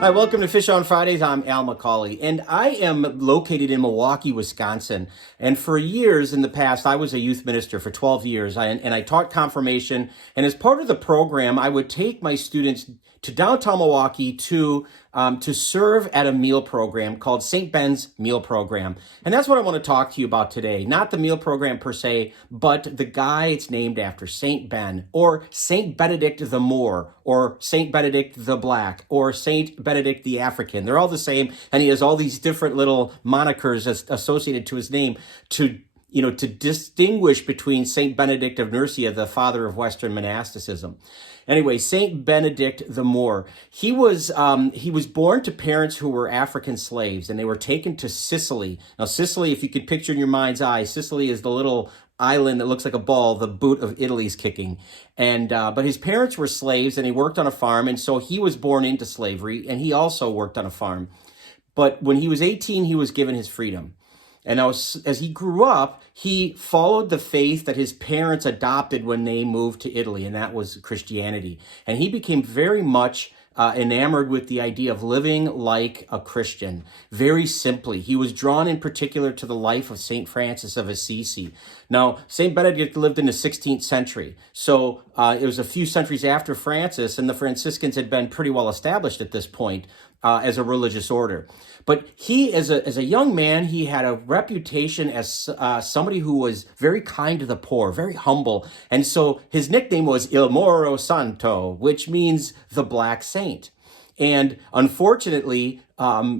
Hi, welcome to Fish on Fridays. I'm Al McCauley, and I am located in Milwaukee, Wisconsin. And for years in the past, I was a youth minister for 12 years, and I taught confirmation. And as part of the program, I would take my students to downtown Milwaukee to serve at a meal program called St. Ben's Meal Program. And that's what I want to talk to you about today. Not the meal program per se, but the guy it's named after, St. Ben, or St. Benedict the Moor, or St. Benedict the Black, or St. Benedict the African. They're all the same, and he has all these different little monikers associated to his name to distinguish between St. Benedict of Nursia, the father of Western monasticism. Anyway, St. Benedict the Moor, he was born to parents who were African slaves, and they were taken to Sicily. Now, Sicily, if you could picture in your mind's eye, Sicily is the little island that looks like a ball, the boot of Italy's kicking. And but his parents were slaves, and he worked on a farm, and so he was born into slavery, and he also worked on a farm. But when he was 18, he was given his freedom. And as he grew up, he followed the faith that his parents adopted when they moved to Italy, and that was Christianity. And he became very much enamored with the idea of living like a Christian, very simply. He was drawn in particular to the life of St. Francis of Assisi. Now, St. Benedict lived in the 16th century, so it was a few centuries after Francis, and the Franciscans had been pretty well established at this point as a religious order. But he, as a young man, he had a reputation as somebody who was very kind to the poor, very humble. And so his nickname was Il Moro Santo, which means the Black Saint. And unfortunately,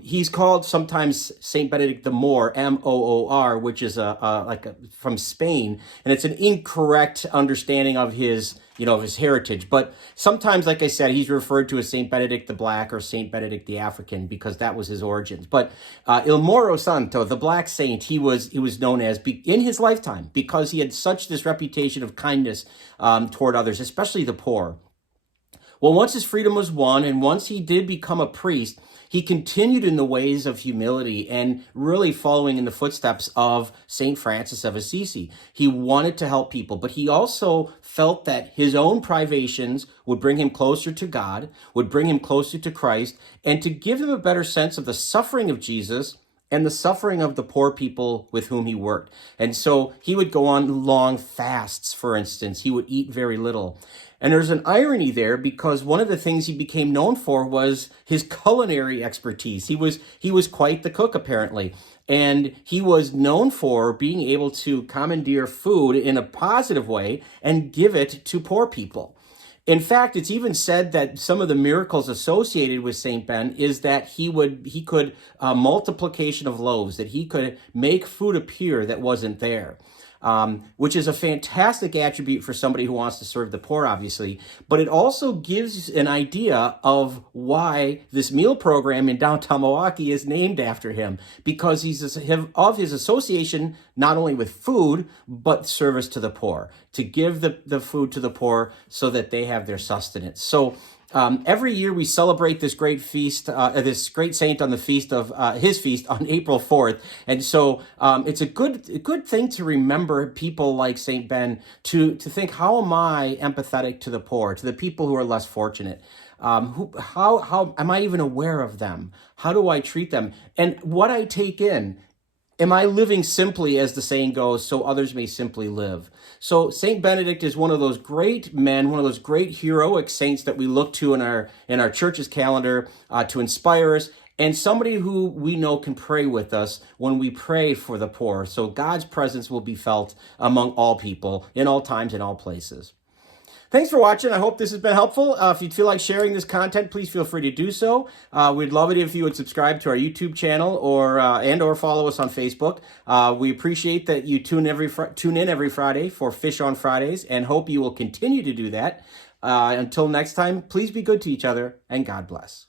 he's called sometimes St. Benedict the Moor, M-O-O-R, which is from Spain. And it's an incorrect understanding of his heritage. But sometimes, like I said, he's referred to as St. Benedict the Black or St. Benedict the African because that was his origins. But Il Moro Santo, the Black Saint, he was known as in his lifetime because he had such this reputation of kindness toward others, especially the poor. Well, once his freedom was won, and once he did become a priest, he continued in the ways of humility and really following in the footsteps of St. Francis of Assisi. He wanted to help people, but he also felt that his own privations would bring him closer to God, would bring him closer to Christ, and to give him a better sense of the suffering of Jesus and the suffering of the poor people with whom he worked. And so he would go on long fasts, for instance. He would eat very little. And there's an irony there because one of the things he became known for was his culinary expertise. He was quite the cook, apparently. And he was known for being able to commandeer food in a positive way and give it to poor people. In fact, it's even said that some of the miracles associated with St. Ben is that he could multiplication of loaves, that he could make food appear that wasn't there. Which is a fantastic attribute for somebody who wants to serve the poor, obviously. But it also gives an idea of why this meal program in downtown Milwaukee is named after him, because he's of his association not only with food, but service to the poor, to give the food to the poor so that they have their sustenance. So every year we celebrate this great feast, this great saint on the feast of his feast on April 4th. And so it's a good thing to remember people like St. Ben, to think, how am I empathetic to the poor, to the people who are less fortunate? How am I even aware of them? How do I treat them? And what I take in, am I living simply, as the saying goes, so others may simply live? So St. Benedict is one of those great men, one of those great heroic saints that we look to in our church's calendar to inspire us, and somebody who we know can pray with us when we pray for the poor. So God's presence will be felt among all people, in all times, in all places. Thanks for watching. I hope this has been helpful. If you feel like sharing this content, please feel free to do so. We'd love it if you would subscribe to our YouTube channel or follow us on Facebook. We appreciate that you tune in every Friday for Fish on Fridays, and hope you will continue to do that. Until next time, please be good to each other, and God bless.